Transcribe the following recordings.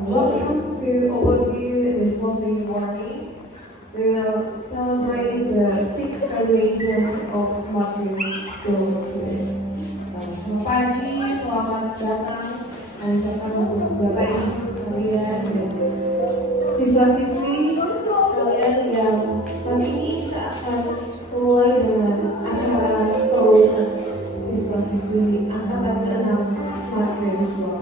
Welcome to all of you this lovely morning. We will celebrate the sixth graduation of Smart Green School today. Selamat pagi, selamat datang, dan selamat untuk Bapak Ibu sekalian dan siswa-siswi sekalian yang kali ini kita akan mulai dengan acara kelulusan siswa-siswi angkatan ke-6 Smart Green School.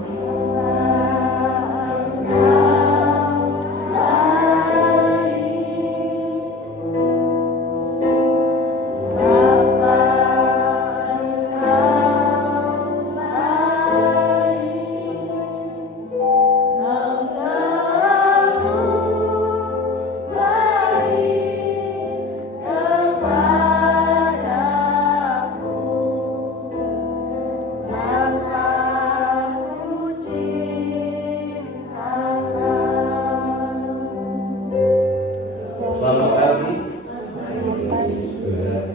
Selamat pagi.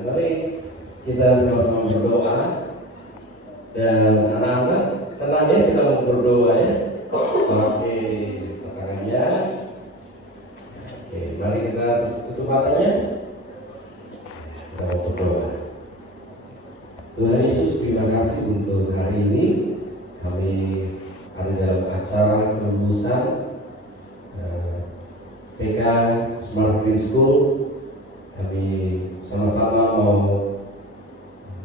Mari kita sama-sama berdoa. Dan anak-anak, tenang ya, kita mau berdoa ya. Oke, tangannya. Oke, mari kita tutup matanya. Kita mau berdoa. Tuhan Yesus, terima kasih untuk hari ini. Kami ada dalam acara kelulusan TK Smart Green School. Kami sama-sama mau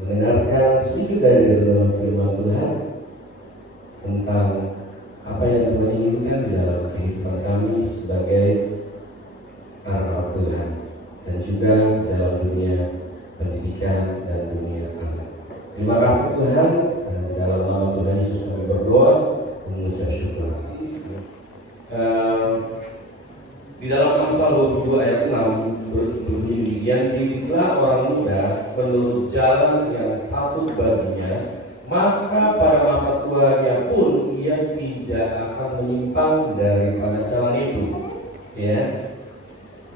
mendengarkan sedikit dari dalam firman Tuhan tentang apa yang Tuhan inginkan di dalam kehidupan kami sebagai anak Tuhan dan juga dalam dunia pendidikan dan dunia anak. Terima kasih Tuhan, dalam nama Tuhan Yesus kami berdoa dan mengucap syukur. Di dalam Amsal 22 ayat 6 berbunyi demikian, didiklah orang muda menurut jalan yang patut baginya, maka pada masa tuanya pun ia tidak akan menyimpang daripada jalan itu. Ya,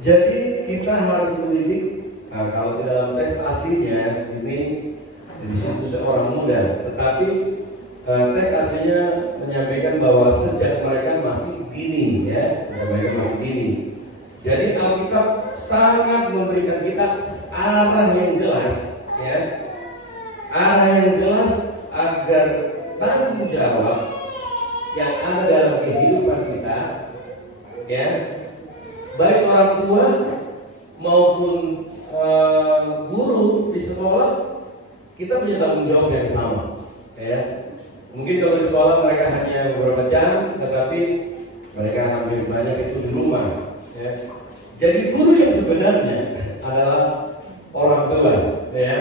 jadi kita harus mendidik. Kalau di dalam teks aslinya ini disebut seorang muda, tetapi teks aslinya menyampaikan bahwa sejak mereka masih dini, ya, mereka masih dini. Jadi Alkitab sangat memberikan kita arah yang jelas, ya, arah yang jelas agar tanggung jawab yang ada dalam kehidupan kita, ya, baik orang tua maupun guru di sekolah, kita punya tanggung jawab yang sama, ya. Mungkin kalau di sekolah mereka hanya beberapa jam, tetapi mereka hampir banyak itu di rumah. Ya. Jadi guru yang sebenarnya adalah orang tua. Ya.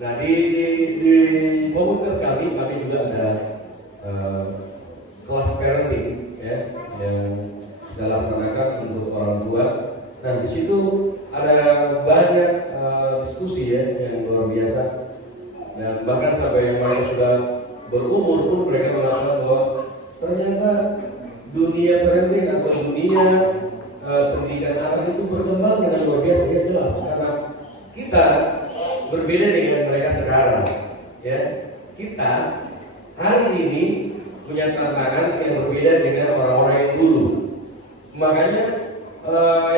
Nah di komunitas kami juga ada kelas parenting, ya, yang kita laksanakan untuk orang tua. Nah di situ ada banyak diskusi, ya, yang luar biasa. Dan bahkan sampai yang mereka sudah berumur pun mereka mengatakan bahwa ternyata dunia parenting atau dunia pendidikan anak itu berkembang dengan luar biasa. Ya, jelas karena kita berbeda dengan mereka sekarang, ya. Kita hari ini punya tantangan yang berbeda dengan orang-orang yang dulu. Makanya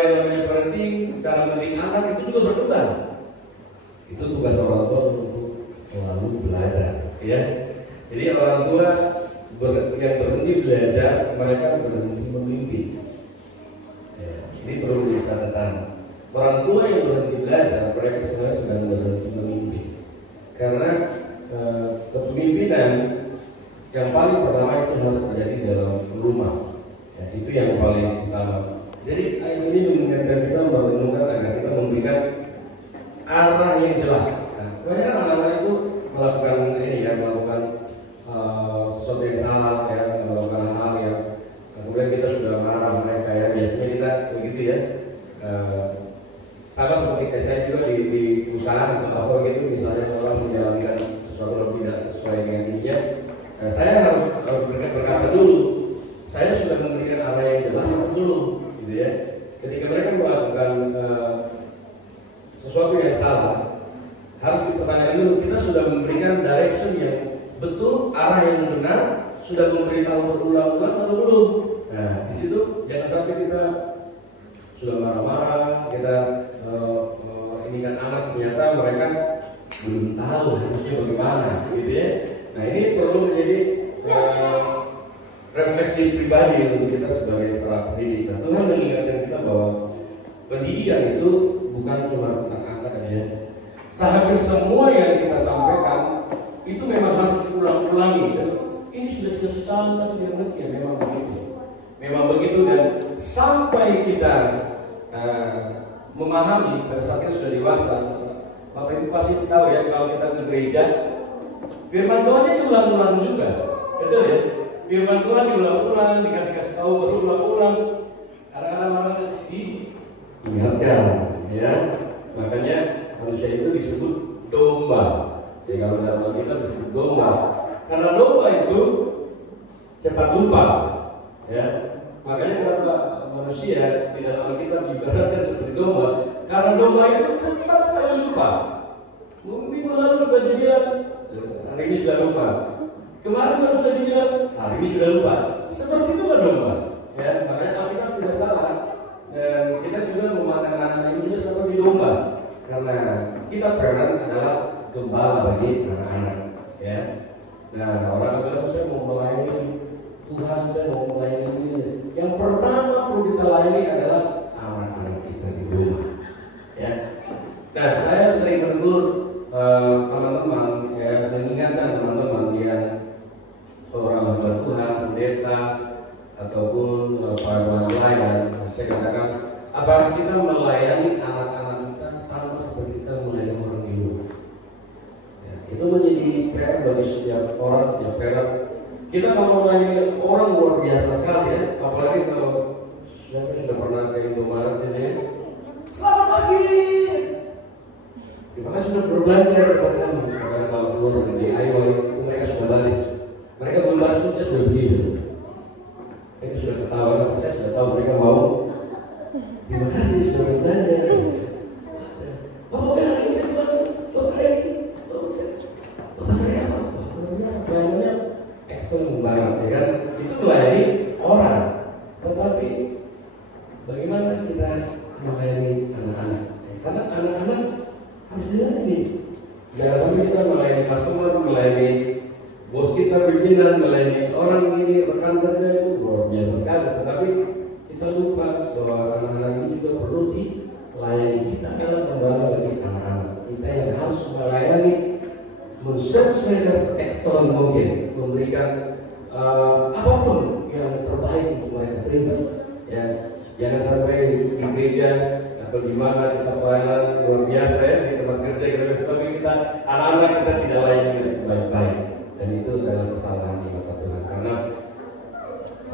yang namanya parenting, cara mendidik anak itu juga berkembang. Itu tugas orang tua untuk selalu belajar, ya. Jadi orang tua yang berhenti belajar, mereka berhenti memimpin. Ya, ini perlu dicatatkan. Orang tua yang berhenti belajar, mereka sebenarnya sedang berhenti memimpin. Karena kepemimpinan yang paling pertama itu harus terjadi dalam rumah. Ya, itu yang paling utama. Jadi ayat ini mengingatkan kita merenungkan agar kita memberikan arah yang jelas. Nah, banyak anak-anak itu melakukan ini, ya, melakukan sesuatu yang salah, ya, melakukan hal yang kemudian kita sudah marah mereka, ya. Biasanya kita begitu, ya, sama seperti saya juga di perusahaan atau apa gitu, misalnya orang menjalankan sesuatu yang tidak sesuai dengan dirinya, saya harus berkata dulu, saya sudah memberikan arah yang jelas dulu, gitu, ya. Ketika mereka melakukan sesuatu yang salah, harus dipertanyakan dulu, kita sudah memberikan direction yang betul, arah yang benar, sudah memberitahu berulang-ulang atau belum? Nah, situ jangan sampai kita sudah marah-marah, kita ini kan anak ternyata mereka belum tahu harusnya bagaimana, gitu ya. Nah ini perlu menjadi refleksi pribadi untuk kita sebagai para pendidik. Nah, Tuhan mengingatkan kita bahwa pendidikan itu bukan cuma tentang angka ya. Sehampir semua yang kita sampaikan itu memang harus diulang-ulangi. Ini sudah kita standar ya, memang begitu. Memang begitu dan sampai kita memahami pada saat kita sudah dewasa. Bapak Ibu pasti tahu ya kalau kita ke gereja, firman Tuhannya diulang-ulang juga, betul ya? Firman Tuhan diulang-ulang, dikasih tahu berulang-ulang. Kadang-kadang malah diingatkan, ya. Makanya manusia itu disebut domba. Jadi kalau dalam kita disebut domba, karena domba itu cepat lupa, ya. Makanya kenapa manusia di dalam kita ibaratkan seperti domba, karena domba itu cepat sekali lupa. Minggu lalu sudah dibilang, hari ini sudah lupa. Kemarin baru sudah dibilang, hari ini sudah lupa. Seperti itulah domba. Ya, makanya Alkitab tidak salah. Dan kita juga memandang anak-anak ini juga seperti domba, karena kita peran adalah gembala bagi anak-anak. Ya, nah orang bilang saya mau melayani Tuhan, saya mau melayani ini. Yang pertama perlu kita layani adalah anak-anak kita di rumah. Ya, nah saya sering menegur teman-teman, ya, mengingatkan teman-teman yang seorang hamba Tuhan, pendeta ataupun para nelayan. Saya katakan, apakah kita melayani anak-anak kita sama seperti kita melayani orang di rumah? Ya, itu menjadi PR bagi setiap orang, setiap parent. Kita kalau melayani orang luar biasa sekali ya, apalagi kalau siapa sudah pernah ke Indomaret ini ya. Selamat pagi. Terima kasih sudah berbelanja kepada kami. Saudara kalau keluar dari ayo itu mereka sudah baris. Mereka belum baris pun saya sudah beli. Mereka sudah ketawa, saya sudah tahu mereka mau. Terima kasih sudah berbelanja. Bapak hari ini saya bantu. Bapak hari ini, Bapak saya apa? Pelayanannya excellent banget, ya kan? Itu melayani orang. Tetapi bagaimana kita melayani anak-anak? Karena anak-anak harus dilayani. Jangan sampai kita melayani customer, melayani bos kita, pimpinan, melayani orang ini, rekan kerja itu luar biasa sekali. Tetapi kita lupa bahwa anak-anak ini juga perlu dilayani. Kita adalah gembala bagi anak-anak. Kita yang harus melayani, men-serve mereka se-excellent mungkin, memberikan apapun yang terbaik untuk mereka terima. Ya, jangan sampai di gereja atau di mana kita pelayanan luar biasa ya di tempat kerja kita, tapi kita anak-anak kita tidak layani baik-baik, dan itu adalah kesalahan di mata Tuhan. Karena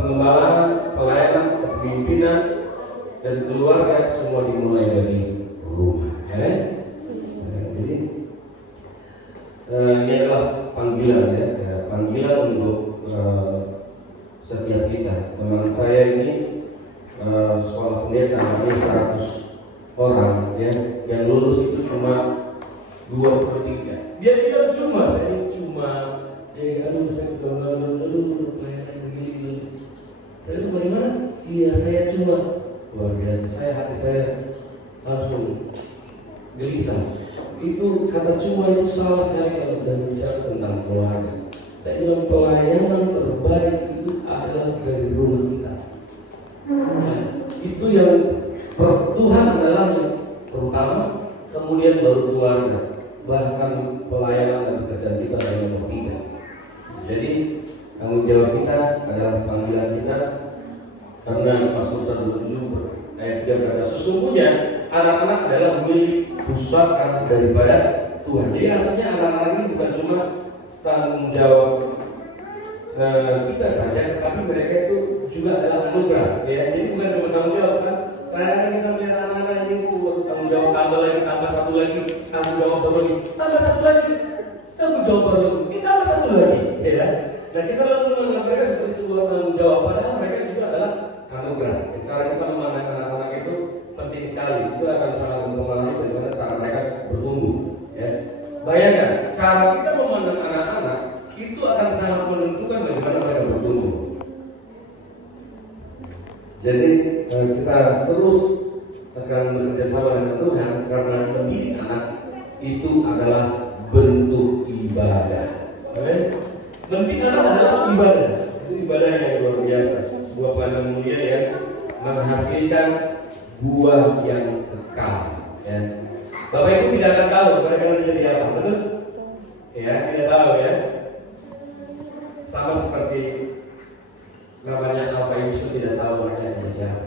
pengembalaan, pelayanan, kepemimpinan dan keluarga semua dimulai dari rumah. Ya? Jadi ini adalah panggilan ya, panggilan untuk setiap kita. Teman saya ini sekolah pendeta ada 100 orang ya, yang lulus itu cuma 23. Dia bilang cuma, saya cuma aduh saya dulu pelayanan begini. Saya bilang bagaimana? Iya saya cuma, luar biasa. Hati saya langsung gelisah. Itu kata cuma itu salah sekali kalau sudah bicara tentang keluarga. Saya bilang pelayanan terbaik itu adalah dari rumah kita. Nah, itu yang Tuhan adalah yang pertama, kemudian baru keluarga, bahkan pelayanan dan pekerjaan kita adalah nomor 3. Jadi tanggung jawab kita adalah panggilan kita, karena Pasal 1:7 ayat 3 berkata sesungguhnya anak-anak adalah milik pusaka daripada Tuhan. Jadi artinya anak-anak ini bukan cuma tanggung jawab kita saja, tapi mereka itu juga adalah anugerah. Ya, jadi bukan cuma tanggung jawab kan? Karena kita melihat anak-anak ini tanggung jawab tambah lagi, tambah satu lagi, tanggung jawab baru lagi, tambah satu lagi, tanggung jawab baru lagi, tambah satu lagi. Ya, dan kita lalu menganggap mereka seperti sebuah tanggung jawab, padahal mereka juga adalah anugerah. Cara kita memandang anak-anak itu penting sekali. Itu akan sangat mempengaruhi bagaimana cara mereka bertumbuh. Ya. Bayangkan, cara kita memandang anak-anak itu akan sangat menentukan bagaimana mereka bertumbuh. Jadi kita terus akan bekerja sama dengan Tuhan karena mendidik anak itu adalah bentuk ibadah. Mendidik anak adalah ibadah. Itu ibadah yang luar biasa. Sebuah pelajaran mulia yang menghasilkan buah yang kekal. Ya. Bapak Ibu tidak akan tahu mereka nanti jadi apa, betul? Ya, tidak tahu ya. Sama seperti namanya Alfa Yusuf tidak tahu anaknya jadi apa.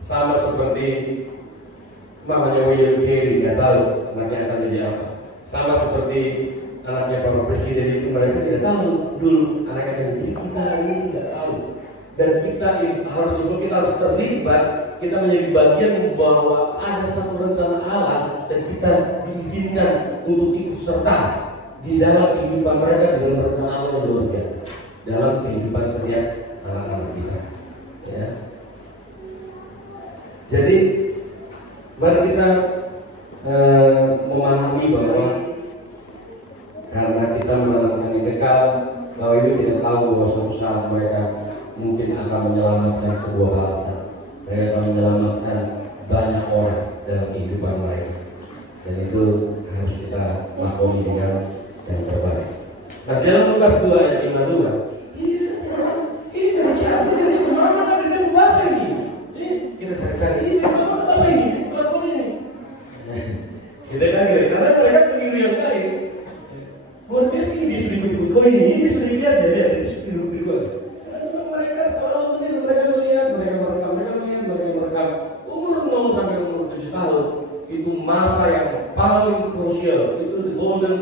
Sama seperti namanya William Carey tidak tahu anaknya akan jadi apa. Sama seperti anaknya Bapak Presiden itu mereka tidak tahu dulu anaknya akan jadi. Kita hari ini tidak tahu. Dan kita harus terlibat. Kita menjadi bagian bahwa ada satu rencana Allah dan kita diizinkan untuk ikut serta di dalam kehidupan mereka dengan rencana Allah yang luar biasa dalam kehidupan setiap anak-anak kita. Ya. Jadi mari kita memahami bahwa karena kita melakukan yang kekal, bahwa ini tidak tahu bahwa suatu saat mereka mungkin akan menyelamatkan sebuah bangsa. Mereka akan menyelamatkan banyak orang dalam kehidupan mereka. Dan itu harus kita lakoni dengan yang terbaik. Nah, dalam Lukas 2 ayat 52, ini dari siapa? Dari mana ada apa ini? Kita cari-cari ini apa ini? Apa ini? Kita cari karena mereka peniru yang lain. Buat dia ini disuruh ikut kau ini disuruh lihat jadi disuruh ikut. Mereka selalu meniru, mereka melihat, mereka merekam umur 0 sampai umur 7 tahun itu masa yang paling krusial, itu the golden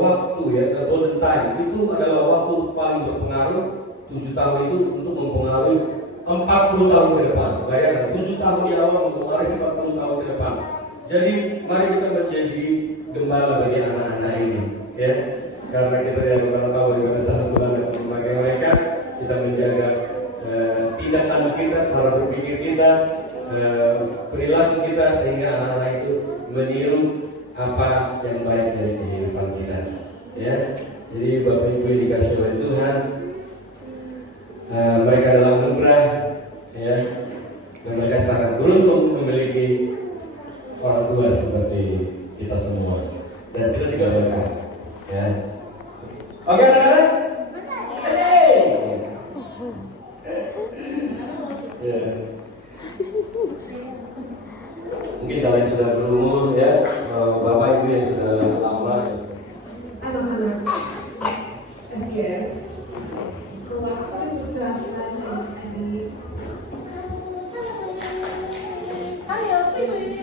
waktu ya, the golden time itu adalah waktu paling berpengaruh. 7 tahun itu untuk mempengaruhi 40 tahun ke depan. Bayangkan 7 tahun di awal mempengaruhi 40 tahun ke depan. Jadi mari kita menjadi gembala bagi anak-anak ini, ya, karena kita tidak pernah tahu bagaimana cara Tuhan akan memakai mereka. Kita menjaga tindakan kita, cara berpikir kita, perilaku kita sehingga anak-anak itu meniru apa yang baik dari kehidupan kita. Ya, jadi Bapak Ibu yang dikasih oleh Tuhan, mereka adalah anugerah, ya, dan mereka sangat beruntung memiliki orang tua seperti kita semua, dan kita juga berkah. Ya, oke anak-anak. Mungkin kalian sudah berumur ya, Bapak Ibu yang sudah lama ya. Anak-anak, SGS, waktu diserahkan tadi. Ayo, pilih.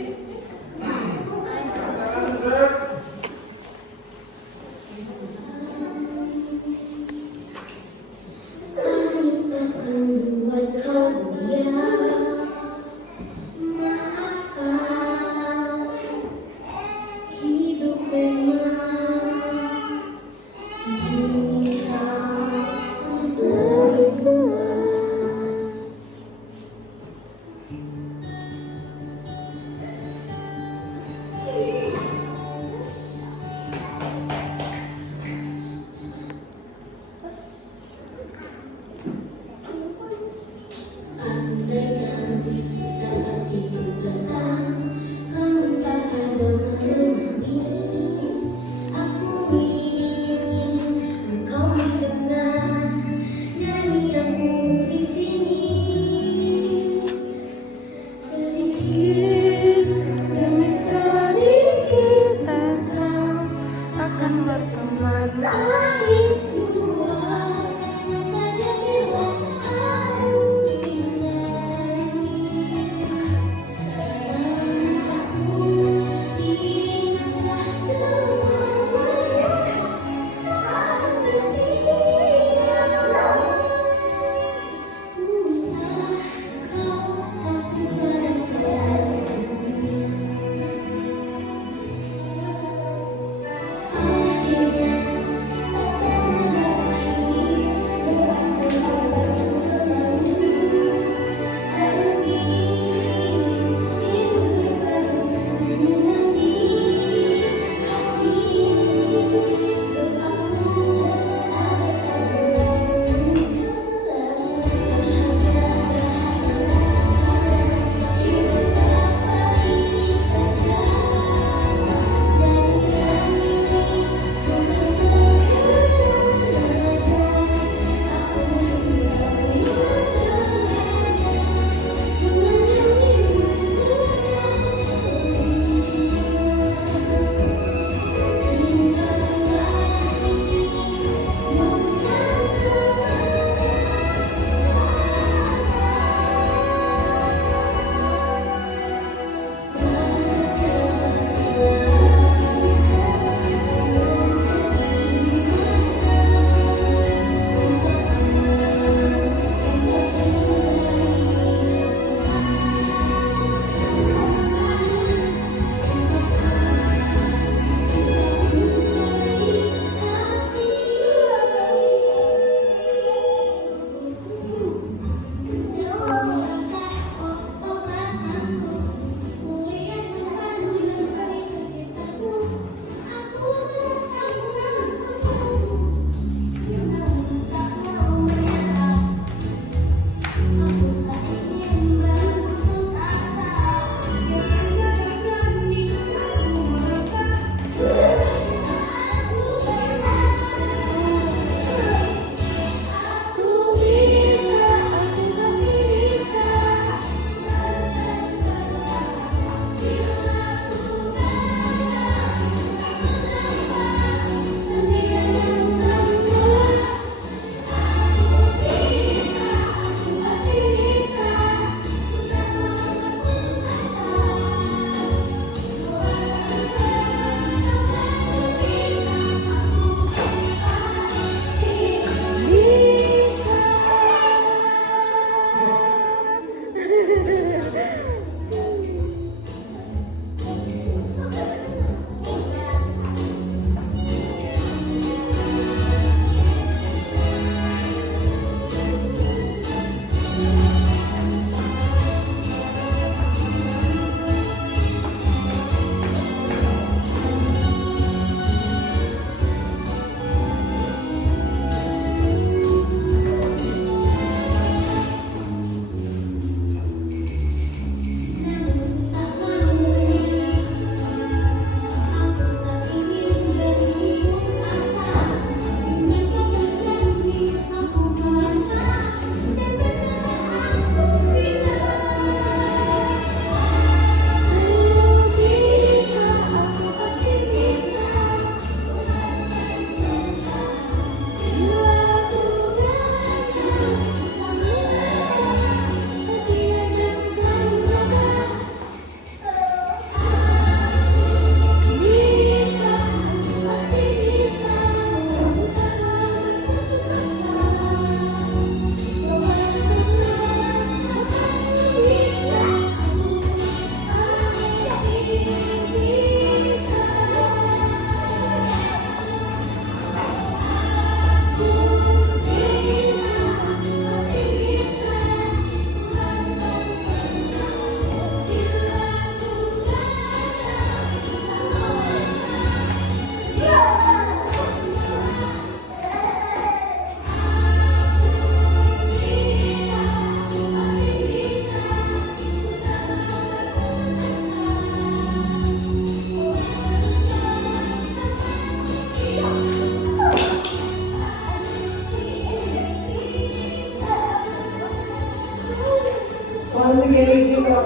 Once again, we give up.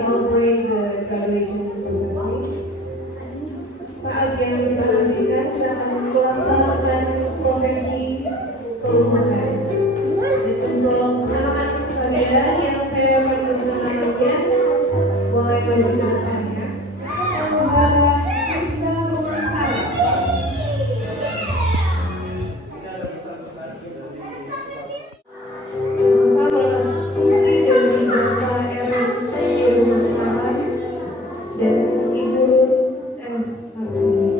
Celebrate the graduation process. Saat yang kita nantikan, kita akan melaksanakan prosesi kelulusan. Untuk anak-anak sekalian yang saya panggil namanya, boleh maju ke depannya. Bapak bisa berbicara. Dan Ibu S. Martini.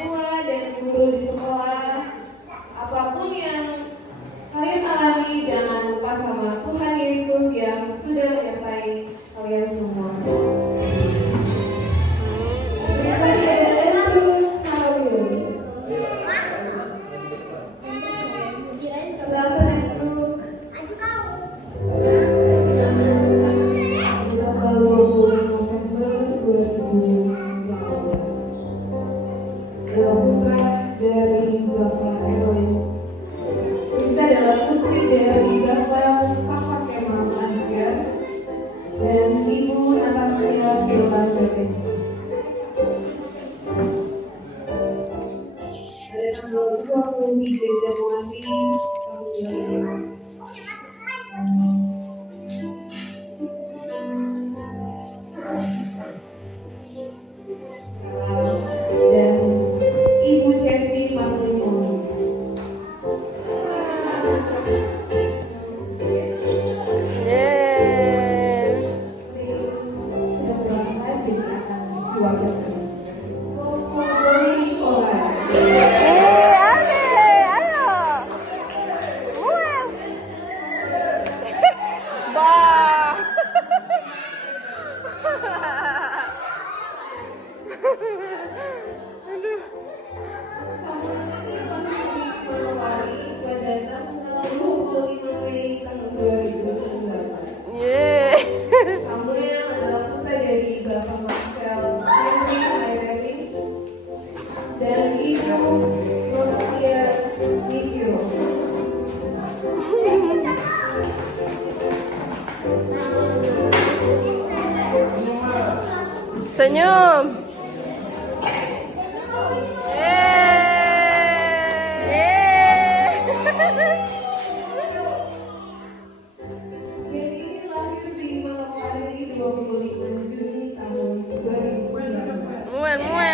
Tua dan guru di sekolah, apapun yang kalian alami, jangan lupa sama Tuhan Yesus yang sudah menyertai kalian semua. Dari Bapak Erwin. Kita adalah putri dari Bapak Papa Kemal Asgar dan Ibu Natasha Yolanda. Pada tanggal 23 Januari tahun 2000. Dan Ibu Rosia Nisiro. Senyum. Ini lahir di malam hari 25 Juni tahun 2009. Muan.